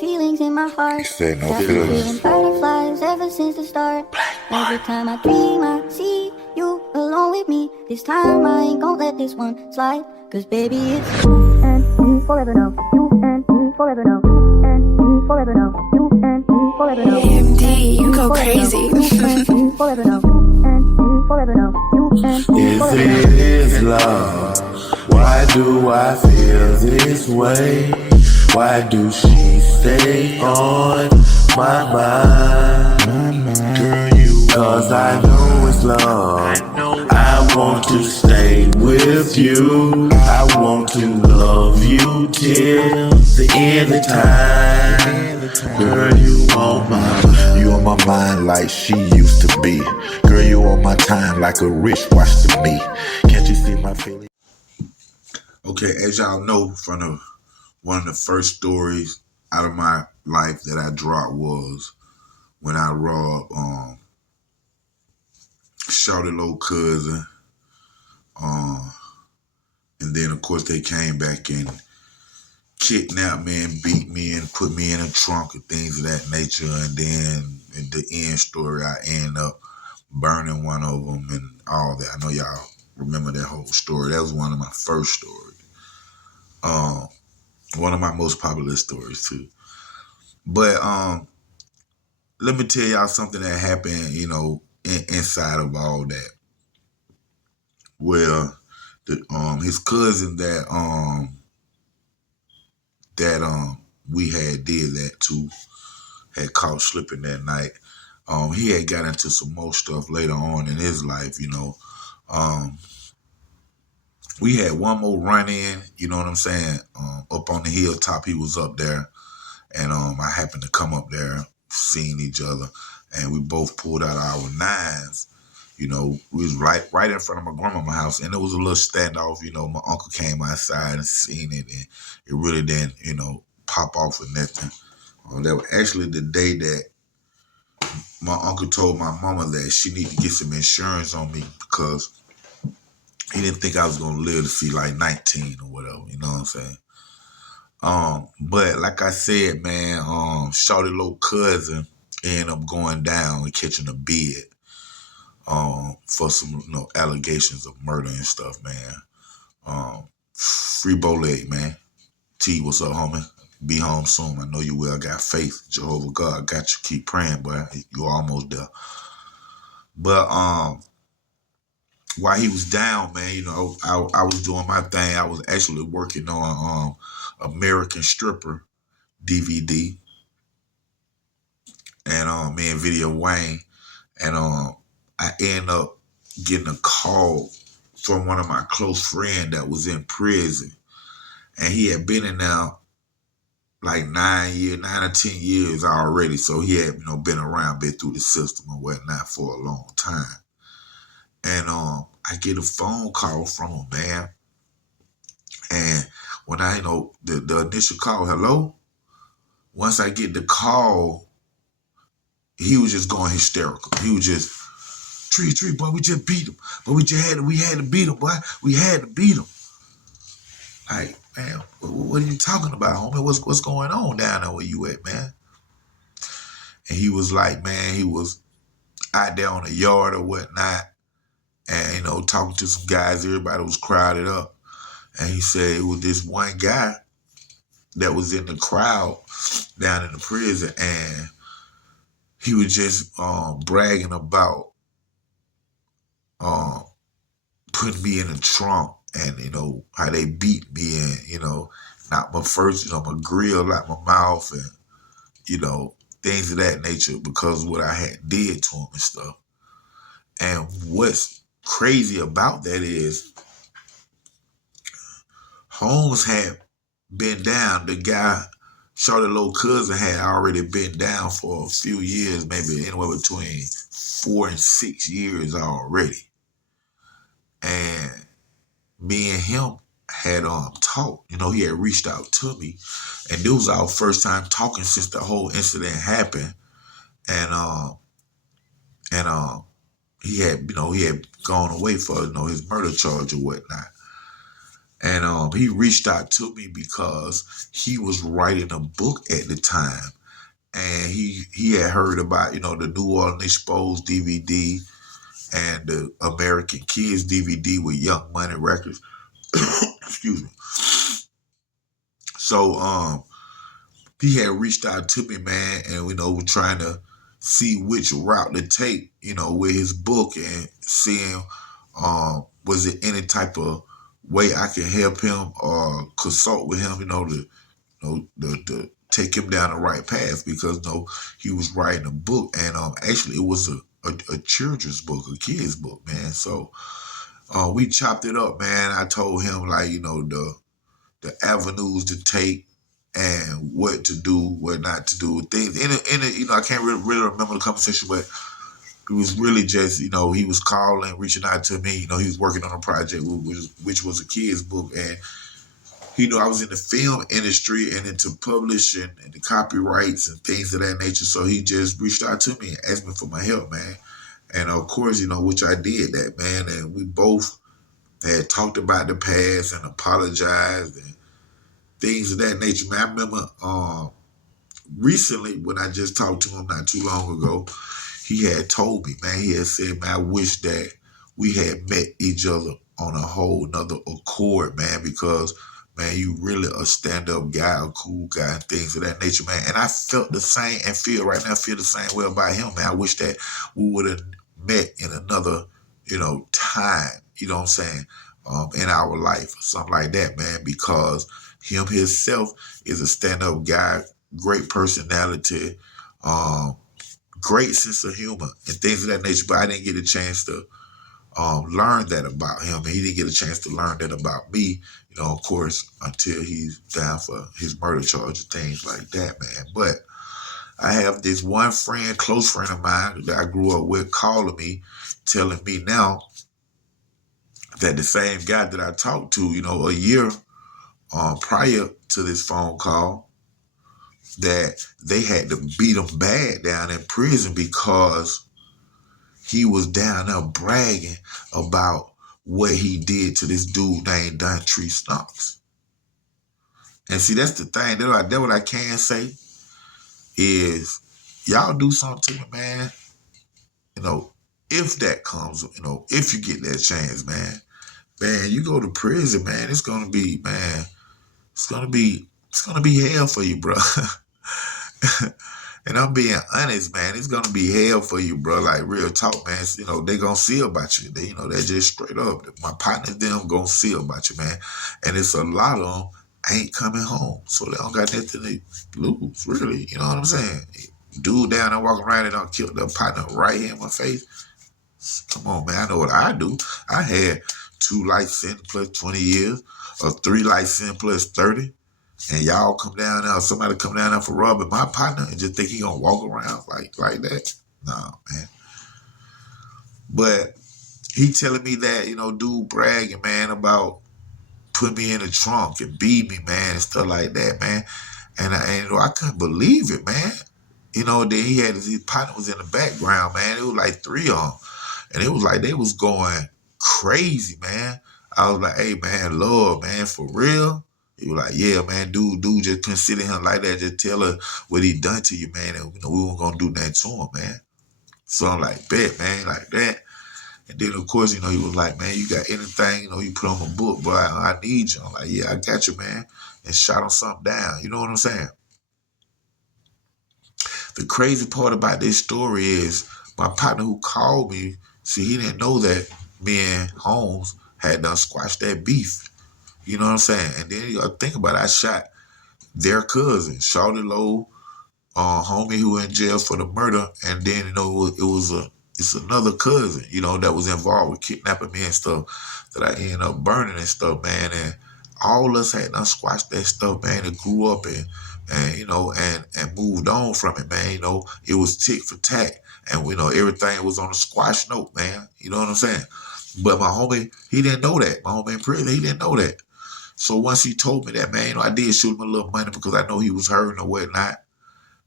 feelings in my heart. Say no Got me feelings. feeling butterflies ever since the start. Every time I dream, I see you alone with me. This time I ain't gon' let this one slide. Cause baby, it's you and me forever now. You and me forever now. You and me forever now. You and me forever now. EMD, you go crazy. You and me forever now. You and me forever now. You and me If forever now. it is love, why do I feel this way? Why do she stay on my mind? Girl, cause I know it's love. I want to stay with you. I want to love you till the end of time. Girl, you You on my mind like she used to be. Girl, you on my time like a wristwatch to me. Can't you see my feelings? Okay, as y'all know from one of the first stories out of my life that I dropped was when I robbed Shawty little cousin. And then of course they came back and kidnapped me and beat me and put me in a trunk and things of that nature. And then in the end story, I end up burning one of them and all that. I know y'all remember that whole story. That was one of my first stories. One of my most popular stories too. But let me tell y'all something that happened, you know, inside of all that. Well, his cousin that we had did that to, had caught slipping that night. He had got into some more stuff later on in his life, you know. We had one more run in, you know what I'm saying? Up on the hilltop, he was up there, and I happened to come up there, seeing each other, and we both pulled out our knives. You know, we was right in front of my grandmama's house, and it was a little standoff. You know, my uncle came outside and seen it, and it really didn't, you know, pop off or nothing. That was actually the day that my uncle told my mama that she needed to get some insurance on me because he didn't think I was gonna live to see like 19 or whatever. You know what I'm saying? But like I said, man, Shawty little cousin ended up going down and catching a bid. For some, you know, allegations of murder and stuff, man. Free Bowleg, man. T, what's up, homie? Be home soon. I know you will. I got faith. Jehovah God got you. Keep praying, boy. You're almost there. But while he was down, man, you know, I was doing my thing. I was actually working on American Stripper DVD, and me and Video Wayne, and I end up getting a call from one of my close friends that was in prison, and he had been in there like 9 or 10 years already. So he had, you know, been around, been through the system and whatnot for a long time. And I get a phone call from him, man. And when I, you know, the initial call, hello, once I get the call, he was just going hysterical. He was just, Tree, boy, we just beat him. But we had to beat him, boy. We had to beat him. Like, man, what are you talking about, homie? What's going on down there where you at, man? And he was like, man, he was out there on the yard or whatnot, and, you know, talking to some guys. Everybody was crowded up. And he said it was this one guy that was in the crowd down in the prison, and he was just bragging about putting me in the trunk, and, you know, how they beat me, and, you know, knocked my first, you know, my grill out my mouth, and, you know, things of that nature because of what I had did to him and stuff. And what's crazy about that is Holmes had been down. The guy, Shawty little cousin, had already been down for a few years, maybe anywhere between 4 and 6 years already. And me and him had talked. You know, he had reached out to me, and this was our first time talking since the whole incident happened. And he had, you know, he had gone away for, you know, his murder charge or whatnot. And he reached out to me because he was writing a book at the time. And he had heard about, the New Orleans Exposed DVD and the American Kids DVD with Young Money Records. Excuse me. So he had reached out to me, man, and we're trying to see which route to take, with his book, and seeing was it any type of way I can help him or consult with him, to take him down the right path, because he was writing a book, and actually it was a children's book, a kid's book, man. So we chopped it up, man. I told him, like, the avenues to take and what to do, what not to do, things. I can't really remember the conversation, but it was really just, he was calling, reaching out to me. He was working on a project which was a kid's book, and I was in the film industry and into publishing and the copyrights and things of that nature. So he just reached out to me and asked me for my help, man. And of course, which I did that, man. And we both had talked about the past and apologized and things of that nature, man. I remember recently when I just talked to him not too long ago, he had told me, man, he had said, man, I wish that we had met each other on a whole nother accord, man, because, man, you really a stand-up guy, a cool guy, and things of that nature, man. And I felt the same and feel the same way about him, man. I wish that we would have met in another, time, you know what I'm saying, in our life, or something like that, man, because him himself is a stand-up guy, great personality, great sense of humor, and things of that nature. But I didn't get a chance to learn that about him, and he didn't get a chance to learn that about me, of course, until he's down for his murder charge and things like that, man. But I have this one friend, close friend of mine that I grew up with, calling me, telling me now that the same guy that I talked to, a year prior to this phone call, that they had to beat him bad down in prison because he was down there bragging about what he did to this dude named Dontree Snocks. And see, that's the thing. That's what I can say is, y'all do something to me, man. If that comes, if you get that chance, man, you go to prison, man. It's gonna be, man. It's gonna be hell for you, bro. And I'm being honest, man. It's gonna be hell for you, bro. Like, real talk, man. They gonna see about you. They're just straight up. My partners, them gonna see about you, man. And it's a lot of them ain't coming home, so they don't got nothing to lose, really. You know what I'm saying? Dude down there walking around and don't kill their partner right here in my face. Come on, man. I know what I do. I had 2 life sentence plus 20 years, or 3 life sentence plus 30. And y'all come down there, or somebody come down there for robbing my partner and just think he gonna walk around like that? No, man. But he telling me that, dude bragging, man, about putting me in the trunk and beat me, man, and stuff like that, man. And I couldn't believe it, man. Then he had his partner was in the background, man. It was like 3 of them. And it was like they was going crazy, man. I was like, hey, man, Lord, man, for real? He was like, yeah, man, dude just consider him like that. Just tell her what he done to you, man. And, we weren't going to do that to him, man. So I'm like, bet, man, like that. And then, of course, he was like, man, you got anything, you put on my book, boy, I need you. I'm like, yeah, I got you, man. And shot him something down. You know what I'm saying? The crazy part about this story is my partner who called me, see, he didn't know that me and Holmes had done squashed that beef. You know what I'm saying? And then you gotta think about it. I shot their cousin, Shawty Lowe, homie who in jail for the murder, and then it's another cousin, that was involved with kidnapping me and stuff that I ended up burning and stuff, man. And all of us had done squashed that stuff, man, and grew up and moved on from it, man. It was tick for tack, and everything was on a squash note, man. You know what I'm saying? But my homie, he didn't know that. My homie in prison, he didn't know that. So once he told me that, man, I did shoot him a little money because I know he was hurting or whatnot.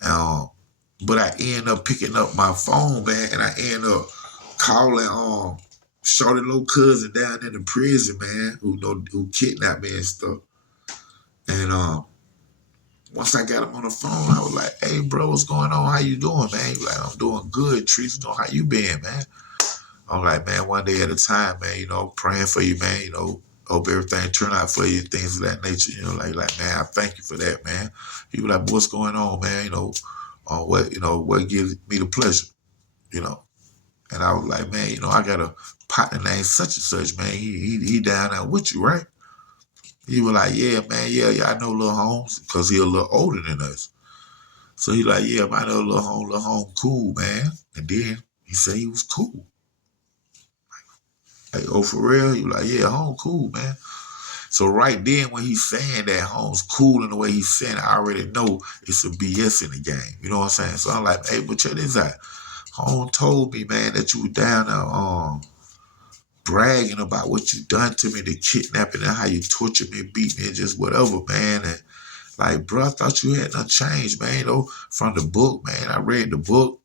But I ended up picking up my phone, man, and I ended up calling shorty little cousin down in the prison, man, who kidnapped me and stuff. And once I got him on the phone, I was like, "Hey, bro, what's going on? How you doing, man?" He was like, "I'm doing good, Trees. You know, how you been, man?" I'm like, "Man, one day at a time, man. You know, praying for you, man. You know, hope everything turn out for you, things of that nature. You know, like, man, I thank you for that, man." He was like, "What's going on, man? You know, what gives me the pleasure, you know?" And I was like, "Man, you know, I got a partner named such and such, man. He down there with you, right?" He was like, "Yeah, man, yeah, I know Lil Holmes, because he a little older than us." So he like, "Yeah, man, I know Lil Holmes cool, man." And then he said he was cool. Like, "Oh, for real?" He was like, "Yeah, Holmes cool, man." So right then when he's saying that Holmes cool in the way he's saying it, I already know it's a BS in the game. You know what I'm saying? So I'm like, "Hey, but check this out. Holmes told me, man, that you were down there bragging about what you done to me, the kidnapping and how you tortured me, beat me, and just whatever, man. And like, bro, I thought you had nothing changed, man. You know, from the book, man. I read the book,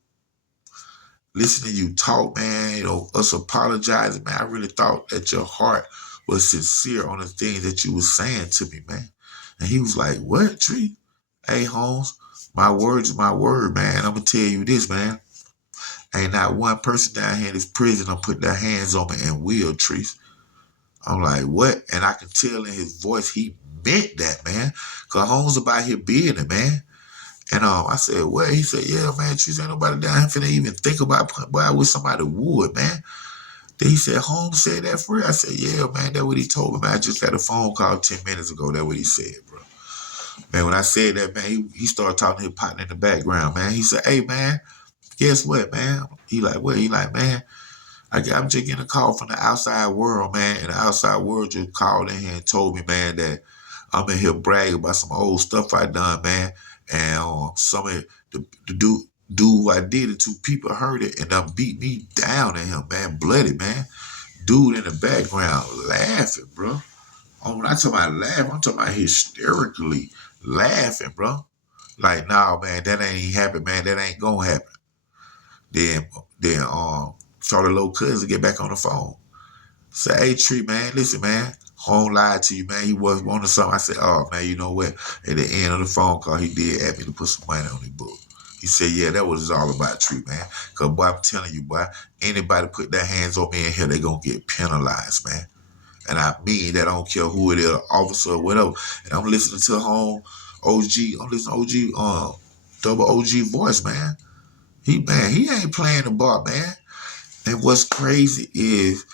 listening to you talk, man. You know, us apologizing, man. I really thought that your heart was sincere on the things that you was saying to me, man." And he was like, "What, Tree? Hey, Holmes, my word is my word, man. I'm gonna tell you this, man. Ain't not one person down here in this prison gonna put their hands on me and will, Trees." I'm like, "What?" And I can tell in his voice he meant that, man. Cause Holmes about here being it, man. And I said, "What?" He said, "Yeah, man, Trees, ain't nobody down here finna even think about putting, boy, I wish somebody would, man." Then he said, "Holmes said that for real?" I said, "Yeah, man, that's what he told me, man. I just got a phone call 10 minutes ago. That's what he said, bro." Man, when I said that, man, he started talking to his partner in the background, man. He said, "Hey, man, guess what, man?" He like, "What?" He like, "Man, I'm just getting a call from the outside world, man. And the outside world just called in here and told me, man, that I'm in here bragging about some old stuff I done, man. And some of the dude who I did it to, people heard it and beat me down in him, man, bloody, man. Dude in the background laughing, bro. When I talk about laughing, I'm talking about hysterically laughing, bro. Like, "Nah, man, that ain't happen, man. That ain't gonna happen." Then saw the little cousin get back on the phone. Say, "Hey, Tree, man, listen, man. Home lied to you, man. He was wanting something." I said, "Oh, man, you know what?" At the end of the phone call, he did ask me to put some money on his book. He said, "Yeah, that was all about, Tree, man. Because, boy, I'm telling you, boy, anybody put their hands on me in here, they going to get penalized, man. And I mean that. I don't care who it is, officer or whatever." And I'm listening to home OG. I'm listening to OG, double OG voice, man. He ain't playing the bar, man. And what's crazy is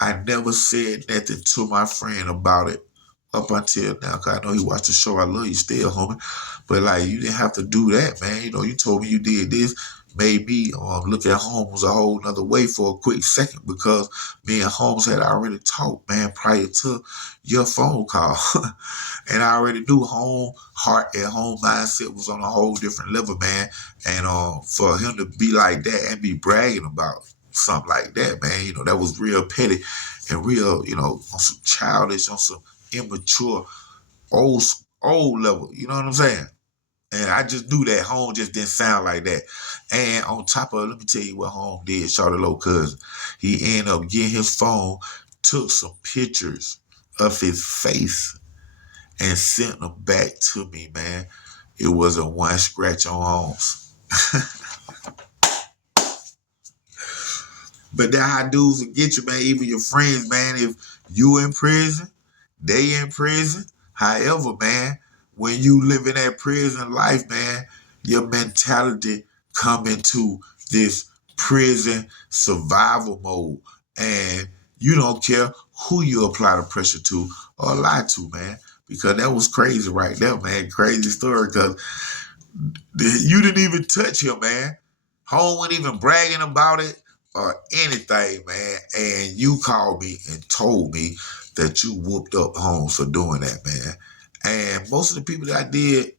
I never said nothing to my friend about it up until now, because I know he watched the show. I love you still, homie. But, like, you didn't have to do that, man. You know, you told me you did this, made me look at Holmes a whole nother way for a quick second, because me and Holmes had already talked, man, prior to your phone call. And I already knew home heart and home mindset was on a whole different level, man. And for him to be like that and be bragging about something like that, man, you know, that was real petty and real, you know, on some childish, on some immature, old level. You know what I'm saying? And I just knew that home just didn't sound like that. And on top of it, let me tell you what home did, Charlotte Low cousin. He ended up getting his phone, took some pictures of his face, and sent them back to me, man. It wasn't one scratch on Holmes. But that how dudes will get you, man. Even your friends, man. If you in prison, they in prison. However, man, when you live in that prison life, man, your mentality come into this prison survival mode. And you don't care who you apply the pressure to or lie to, man. Because that was crazy right there, man. Crazy story, because you didn't even touch him, man. Home wasn't even bragging about it or anything, man. And you called me and told me that you whooped up Holmes for doing that, man. And most of the people that I did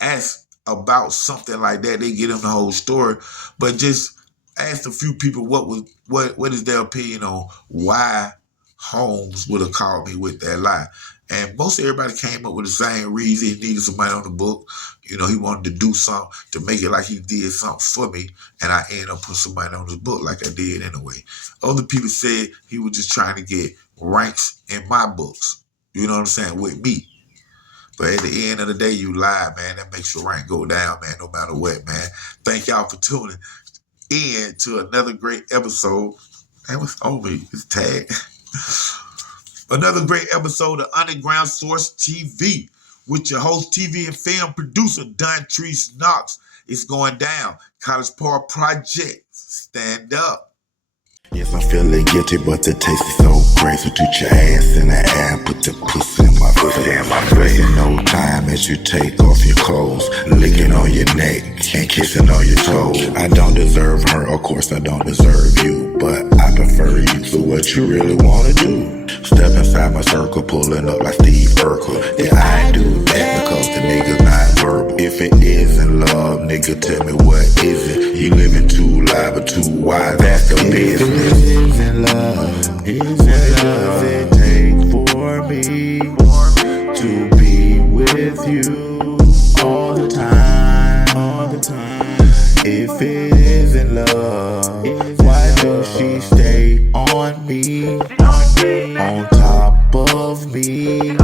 ask about something like that, they get them the whole story. But just asked a few people what is their opinion on why Holmes would have called me with that lie. And most everybody came up with the same reason. He needed somebody on the book. You know, he wanted to do something to make it like he did something for me. And I ended up putting somebody on the book like I did anyway. Other people said he was just trying to get ranks in my books. You know what I'm saying? With me. But at the end of the day, you lie, man. That makes your rank go down, man, no matter what, man. Thank y'all for tuning in to another great episode. That was over. It's tagged. Another great episode of Underground Source TV with your host, TV and film producer, Don Treese Knox. It's going down. College Park Project. Stand up. Yes, I'm feeling guilty, but the taste is so great. So toot your ass in the air and put the pussy in my face. Wasting no time as you take off your clothes, licking on your neck and kissing on your toes. I don't deserve her, of course I don't deserve you, but I prefer you. So what you really wanna do? Step inside my circle, pulling up like Steve Urkel. Yeah, I do that because the nigga's not verbal. If it isn't love, nigga, tell me what is it? You living too live or too wide, that's the business. Isn't love, does it take for me to be with you all the time? If it isn't love, why does she stay on me, on top of me?